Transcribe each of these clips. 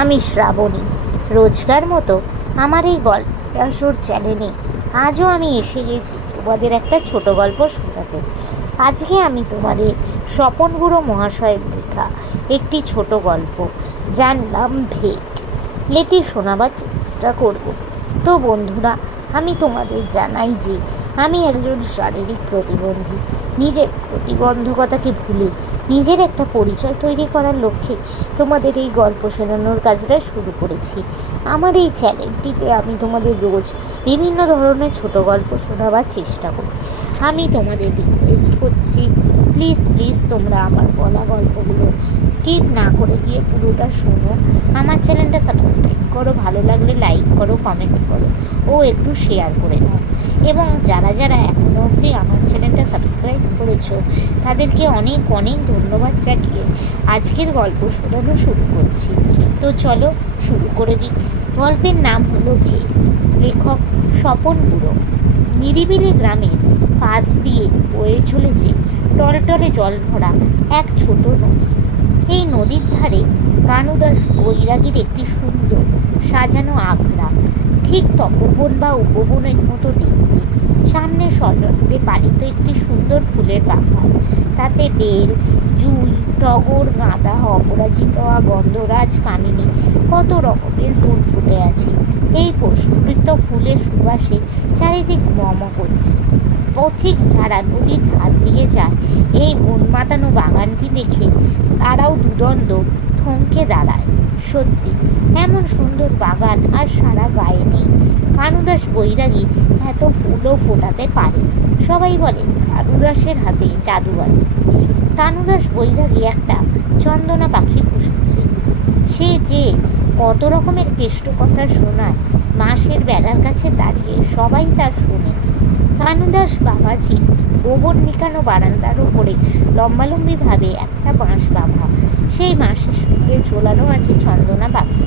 আমি শ্রাবণী। রোজকার মতো আমার এই গল্পের আসর চ্যানেলে আজও আমি এসে গেছি তোমাদের একটা ছোট গল্প শোনাতে। আজকে আমি তোমাদের স্বপন গুঁড়ো মহাশয়ের লেখা একটি ছোট গল্প, যার নাম ভেক, এটি শোনাবার চেষ্টা করব। তো বন্ধুরা, আমি তোমাদের জানাই যে আমি একজন শারীরিক প্রতিবন্ধী। নিজের প্রতিবন্ধকতাকে ভুলে নিজের একটা পরিচয় তৈরি করার লক্ষ্যে তোমাদের এই গল্প শোনানোর কাজটা শুরু করেছি। আমার এই চ্যানেলটিতে আমি তোমাদের রোজ বিভিন্ন ধরনের ছোট গল্প শোনাবার চেষ্টা করি। আমি তোমাদের রিকোয়েস্ট করছি, প্লিজ তোমরা আমার বলা গল্পগুলো স্কিপ না করে গিয়ে পুরোটা শোনো। আমার চ্যানেলটা সাবস্ক্রাইব করো, ভালো লাগলে লাইক করো, কমেন্ট করো ও একটু শেয়ার করে দাও। এবং যারা এখনো অবধি আমার চ্যানেলটা সাবস্ক্রাইব করেছো তাদেরকে অনেক ধন্যবাদ জানিয়ে আজকের গল্প শোনানো শুরু করছি। তো চলো শুরু করে দিই। গল্পের নাম হলো ভেক, লেখক স্বপন গুঁড়ো। নিরিবিলি গ্রামের পাশ দিয়ে বয়ে চলেছে টলটলে জল ভরা এক ছোট নদী। এই নদীর ধারে কানুদাস বৈরাগীর একটি সুন্দর সাজানো আখড়া, ঠিক তপবন বা উপবনের মতো দেখতে। সামনে সযত্নে পালিত একটি সুন্দর ফুলের বাগান, তাতে বেল, জুই, টগর, গাঁদা, অপরাজিতা, গন্ধরাজ, কামিনী, কত রকমের ফুল ফুটে আছে। এই প্রস্ফুটিত ফুলের সুবাসে চারিদিক মম করছে। পথিক যারা নদীর ধার দিয়ে যায় এই মন মাতানো বাগানটি দেখে তারাও দুদণ্ড থমকে দাঁড়ায়। সত্যি এমন সুন্দর বাগান আর সারা গায়ে নেই। কানুদাস বৈরাগী এত ফুলও ফোটাতে পারে। সবাই বলে কানুদাসের হাতে জাদু আছে। কানুদাস বৈরাগী একটা চন্দনা পাখি পুষেছে। সে যে কত রকমের কেষ্ট কথা শোনায়, মাসের বেলার কাছে দাঁড়িয়ে সবাই তার শোনে। কানুদাস বাবাজি গোবর নিকানো বারান্দার ওপরে লম্বালম্বিভাবে একটা বাঁশ বাঁধা, সেই বাঁশের সঙ্গে ঝোলানো আছে চন্দনা পাখি।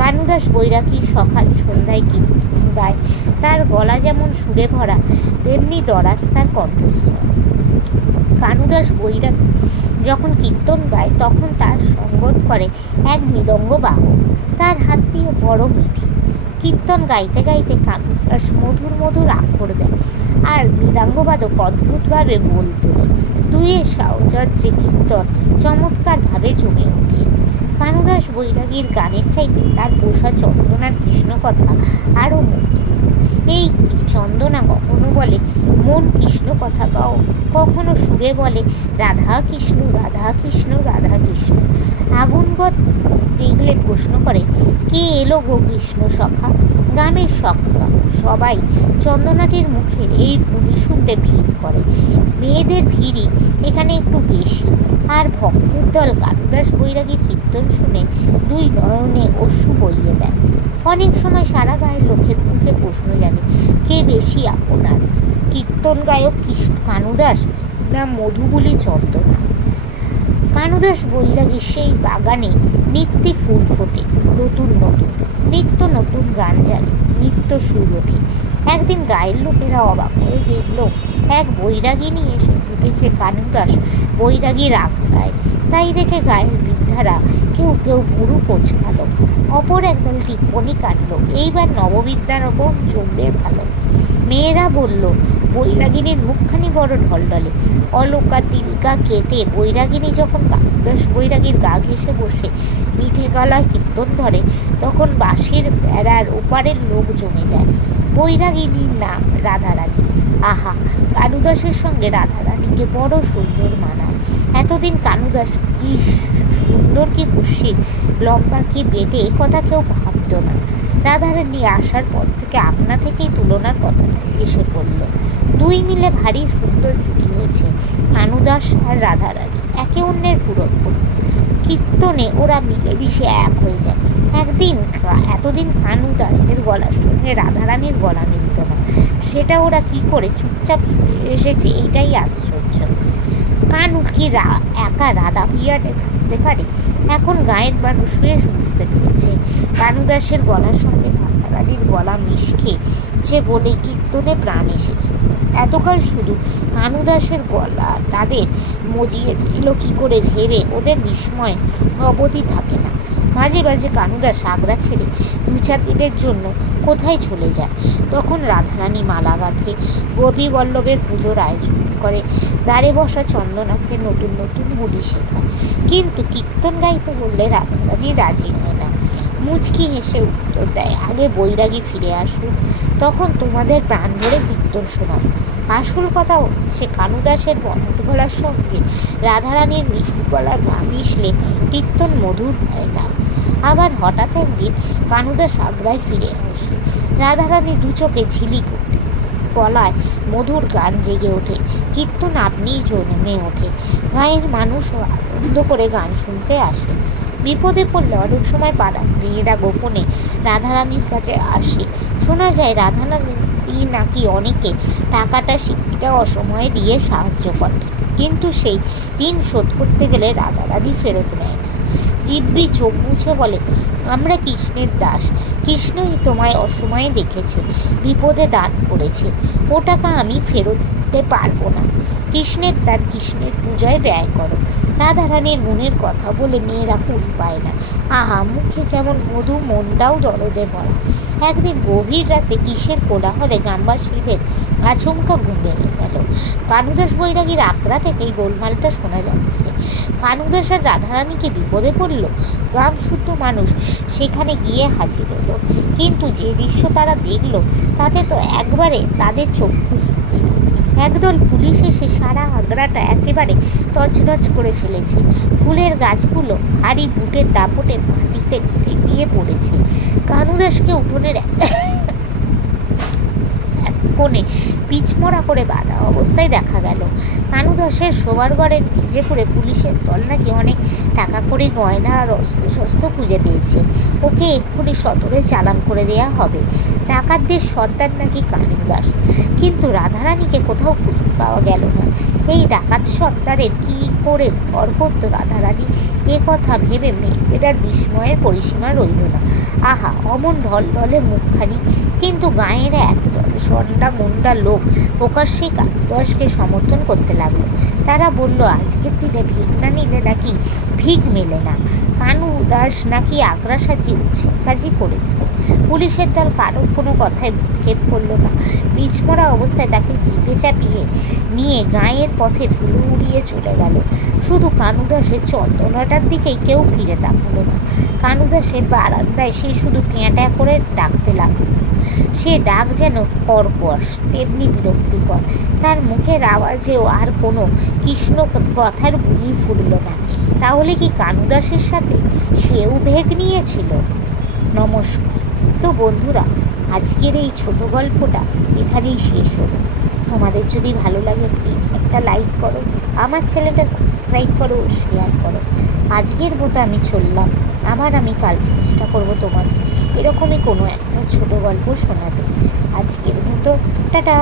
কানুদাস বৈরাগী সকাল সন্ধ্যায় কীর্তন গায়। তার গলা যেমন সুরে ভরা, তেমনি দরাজ তার কণ্ঠস্বর। কানুদাস বৈরাগী যখন কীর্তন গায় তখন তার সঙ্গত করে এক মৃদঙ্গ বাহক, তার হাত দিয়ে বড় মিঠি। কীর্তন গাইতে গাইতে কানুদাস মধুর আক্ষর দেয়, আর মৃদঙ্গবাদক অদ্ভুতভাবে বোল তোলে। দুইয়ের সাহচর্যে কীর্তন চমৎকারভাবে জমে ওঠে। কানুদাস বৈরাগীর গানের চাইতে তার পোষা চন্দনার কৃষ্ণ কথা আরও মধুর। এই চন্দনা কখনো বলে মন কৃষ্ণ কথা গাও, কখনো সুরে বলে রাধা কৃষ্ণ রাধা কৃষ্ণ রাধা কৃষ্ণ। আগুনগত দেখলে প্রশ্ন করে, কে এলো গো কৃষ্ণ সখা? গ্রামের সখা সবাই চন্দনাটির মুখের এই বুলি শুনতে ভিড় করে। মেয়েদের ভিড়ই এখানে একটু বেশি। আর ভক্তের দল কানুদাস বৈরাগীর কীর্তন শুনে দুই নয়নে অশ্রু বইয়ে দেয়। অনেক সময় সারা গায়ের লোকের মুখে প্রশ্ন জাগে, কে বেশি আপনার, কীর্তন গায়ক কানুদাস না মধুবুলি চন্দনা? কানুদাস বৈরাগীর সেই বাগানে নিত্য ফুল ফোটে, নতুন নিত্য নতুন গান জাগে, নিত্য সুর ওঠে। একদিন গায়ের লোকেরা অবাক হয়ে দেখল এক বৈরাগিনী এসে জুটেছে কানুদাস বৈরাগীর আখড়ায়। তাই দেখে গায়ের বৃদ্ধারা কেউ ভুরু কোচকালো, অপর একদল টিপ্পনি কাটলো, এইবার নববিদ্যারকম জমবে ভালো। মেয়েরা বলল, বৈরাগিনীর মুখখানি বড় ঢলঢলে। অলকা তিলকা কেটে বৈরাগিনী যখন কানুদাস বৈরাগীর গা ঘেঁষে বসে মিঠে গলায় কীর্তন ধরে, তখন বাঁশির বেড়ার ওপারের লোক জমে যায়। বৈরাগিনীর নাম রাধারানী। আহা, কানুদাসের সঙ্গে রাধারানীকে বড় সুন্দর মানায়। এতদিন কানুদাস কি সুন্দর, কি কুৎসিত, লম্বা কি বেটে, কথা কেউ ভাবত না। রাধারানী আসার পর থেকে আপনা থেকেই তুলনার কথা এসে পড়ল। দুই মিলে ভারী সুন্দর জুটি হয়েছে। কানুদাস আর রাধারানী একে অন্যের পূরক। কীর্তনে ওরা মিলেমিশে এক হয়ে যায়। এতদিন কানুদাসের গলার সঙ্গে রাধারানীর গলা মিলত না, সেটা ওরা কি করে চুপচাপ এসেছে, এইটাই আশ্চর্য। কানু কি একা রাধা পিয়ারে থাকতে পারে? এখন গায়ের মানুষ বেশ বুঝতে পেরেছে কানুদাসের গলার সঙ্গে রাধারানীর গলা মিশছে বলে কীর্তনে প্রাণ এসেছে। এতকাল শুধু কানুদাসের গলা তাদের মজিয়েছিল কী করে ভেবে ওদের বিস্ময় অবধি থাকে না। মাঝে মাঝে কানুদাস আগ্রা ছেড়ে 2-4 দিনের জন্য কোথায় চলে যায়। তখন রাধারানী মালা গাঁথে, গোপীবল্লভের পুজোর আয়োজন করে, দ্বারে বসা চন্দনাকে নতুন নতুন বুলি শেখায়। কিন্তু কীর্তন গাইতে বললে রাধারানী রাজি হয় না। মুচকি হেসে উত্তর দেয়, আগে বৈরাগী ফিরে আসুক, তখন তোমাদের প্রাণ ধরে কীর্তন শোনাব। আসল কথা হচ্ছে কানুদাসের বনট গলার সঙ্গে রাধারানীর মিষ্টি গলার গান মিশলে কীর্তন মধুর হয় না। আবার হঠাৎ একদিন কানুদাস আগ্রায় ফিরে আসে। রাধারানী দু চোখে ঝিলিক ওঠে, গলায় মধুর গান জেগে ওঠে, কীর্তন আপনিই জমে ওঠে। গাঁয়ের মানুষও আনন্দ করে গান শুনতে আসে। বিপদে পড়লে অনেক সময় পাড়ার মেয়েরা গোপনে রাধারানীর কাছে আসে। শোনা যায় রাধারানী নাকি অনেকে টাকাটা শিল্পীটা অসময়ে দিয়ে সাহায্য করে, কিন্তু সেই ঋণ শোধ করতে গেলে রাধারানী ফেরত নেয় না। দিব্যি চোখ মুছে বলে, আমরা কৃষ্ণের দাস, কৃষ্ণই তোমায় অসময়ে দেখেছে, বিপদে দান করেছে, ও টাকা আমি ফেরত দিতে পারবো না। কৃষ্ণের দান কৃষ্ণের পূজায় ব্যয় করো। রাধারানীর মনের কথা বলে মেয়েরা কুল পায় না। আহা, মুখে যেমন মধু, মনটাও দরদে ভরা। একদিন গভীর রাতে কিসের কোলাহলে গ্রামবাসীদের আচমকা ঘুম ভেঙে গেল। কানুদাস বৈরাগীর আগ্রা থেকে এই গোলমালটা শোনা যাচ্ছে। কানুদাস আর রাধারানীকে বিপদে পড়ল। গ্রাম শুদ্ধ মানুষ সেখানে গিয়ে হাজির হলো, কিন্তু যে দৃশ্য তারা দেখল তাতে তো একবারে তাদের চক্ষু স্থির। একদল পুলিশ এসে সারা আগ্রাটা একেবারে তছনছ করে ফেলেছে। ফুলের গাছগুলো ভারী বুটের দাপটে মাটিতে ঠেকিয়ে পড়েছে। কানুদাসকে উঠোনের কোণে পিচমোড়া করে বাঁধা অবস্থায় দেখা গেল। কানুদাসের শোবার ঘরের মেঝে করে পুলিশের দল নাকি অনেক টাকা করে গয়না আর অস্ত্র খুঁজে পেয়েছে। ওকে এক্ষুনি সদরে চালান করে দেয়া হবে। ডাকাতদের সর্দার নাকি কানুদাস, কিন্তু রাধারানীকে কোথাও খুঁজে পাওয়া গেল না। এই ডাকাত সর্দারের কি করে ঘর করতো রাধারানী, এ কথা ভেবে মেয়েদের আর বিস্ময়ের পরিসীমা রইল না। আহা, অমন ঢলঢলে মুখখানি! কিন্তু গাঁয়ের একদল সন্ডা গুন্ডা লোক প্রকাশ্যে কানুদাসকে সমর্থন করতে লাগলো। তারা বলল, আজকের দিনে ভিক না নিলে নাকি ভিক মেলে না। কানুদাস নাকি আগ্রা সাজিয়ে উচিত কাজই করেছে। পুলিশের দল কারোর কোনো কথায় ভ্রুক্ষেপ করলো না। পিচমোড়া অবস্থায় তাকে জিপে চাপিয়ে নিয়ে গাঁয়ের পথে ধুলো উড়িয়ে চলে গেল। শুধু কানুদাসের চন্দনাটার দিকেই কেউ ফিরে তাকালো না। কানুদাসের বারান্দায় সে শুধু ক্যাঁটা করে ডাকতে লাগলো। সে ডাক যেন কর্কশ, তেমনি বিরক্তিকর। তার মুখের আওয়াজেও আর কোনো কৃষ্ণ কথার বুলি ফুটল না। তাহলে কি কানুদাসের সাথে সেও ভেগ নিয়েছিল? নমস্কার। তো বন্ধুরা, আজকের এই ছোট গল্পটা এখানেই শেষ হলো। তোমাদের যদি ভালো লাগে প্লিজ একটা লাইক করো, আমার চ্যানেলটা সাবস্ক্রাইব করো, শেয়ার করো। আজকের মতো আমি চললাম। আমি কাল চেষ্টা করবো তোমাদের এরকমই কোনো একটা ছোট গল্প শোনাতে। আজকের মতো টাটা।